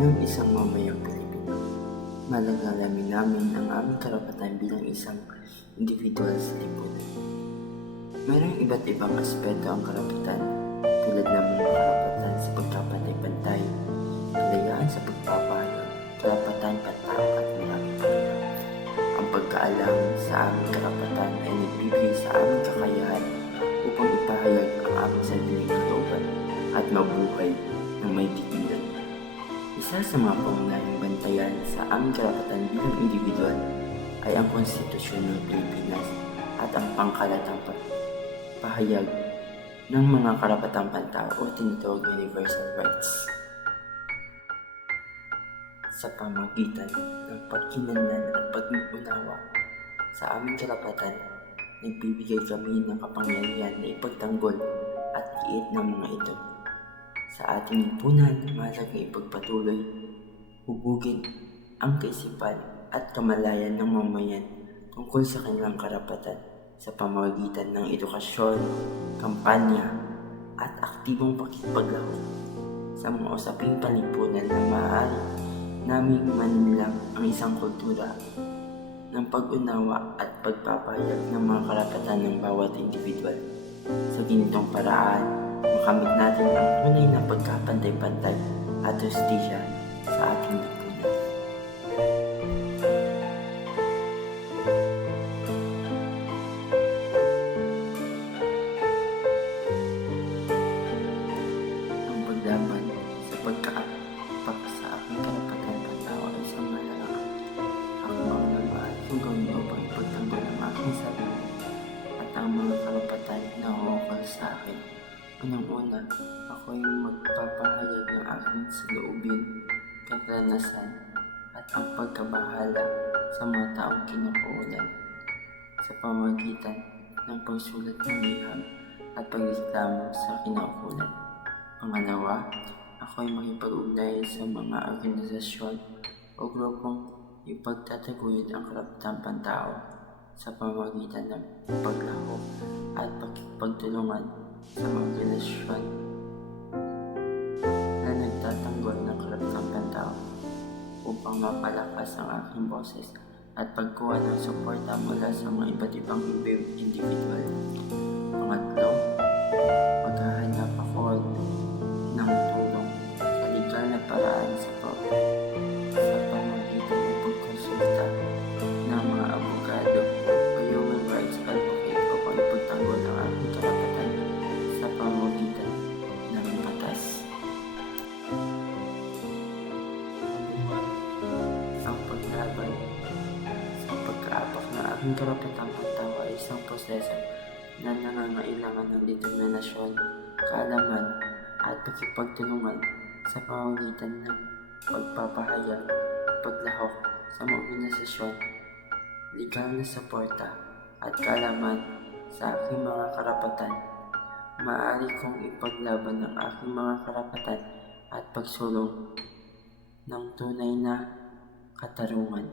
Bilang isang mamayang Pilipino, malagalangin namin ang aming karapatan bilang isang individual sa lipunan. Mayroong iba't ibang aspeto ang karapatan, tulad ng mga karapatan sa pagkapantay-pantay, kalayaan sa pagpapahayag, karapatan pantao at marami pa rin. Ang pagkaalam sa aming karapatan ay nagbibigay sa aming kakayahan upang ipahayag ang aming sariling kalooban at mabuhay ng may dignidad. Isa sa mga pangunahing bantayan sa aming karapatan bilang individual ay ang Konstitusyon ng Pilipinas at ang pangkalatang pahayag ng mga karapatang pantao o tinatawag na universal rights. Sa pamamagitan ng pagkinanlan at pag-unawa sa aming karapatan, nagbibigay kami ng kapangyarihan na ipagtanggol at liit ng mga ito. Sa ating lipunan, mahalagang ipagpatuloy, hubugin ang kaisipan at kamalayan ng mamayan tungkol sa kanilang karapatan sa pamamagitan ng edukasyon, kampanya, at aktibong pakikipaglahok sa mga usaping panlipunan na maaari naming manilang ang isang kultura ng pag-unawa at pagpapahayag ng mga karapatan ng bawat individual. Sa ganitong paraan, makamit natin ang tunay na pagkapantay-pantay at hustisya sa ating lipunan. Ang paglaban sa pagkaapak sa aking karapatan pantao ay isang malalang hakbang na maaari kong gawin upang ipagtanggol ang aking sarili at ang mga karapatan na uukol sa akin. Unang-una, ako ay magpapahayag ng aking saloobin, karanasan, at ang pagkabahala sa mga taong kinakaulan sa pamamagitan ng pagsulat ng liham at pagreklamo sa kinaukulan. Pangalawa, ako ay makipag-ugnayan sa mga organisasyon o grupong ipagtataguyod ang karapatang pantao sa pamamagitan ng paglahok at pagtulungan sa mga organisasyon na nagtatanggol ng karapatang pantao upang mapalakas ang aking boses at pagkuha ng suporta mula sa mga iba't ibang individual. Pangatlo, maghahanap ako ng tulong sa legal na paraan sa pamamagitan ng pagkonsulta ng mga abogado o human rights advocate upang ipagtanggol ang aking karapatan sa pamamagitan ng batas. Ang paglaban sa pagkaapak ng aking karapatang pantao ay isang proseso na nangangailangan ng determinasyon, kaalaman, at pakikipagtulungan sa pamamagitan ng pagpapahayag, paglahok sa mga organisasyon, legal na suporta, at kaalaman sa aking mga karapatan. Maaari kong ipaglaban ang aking mga karapatan at pagsulong ng tunay na katarungan.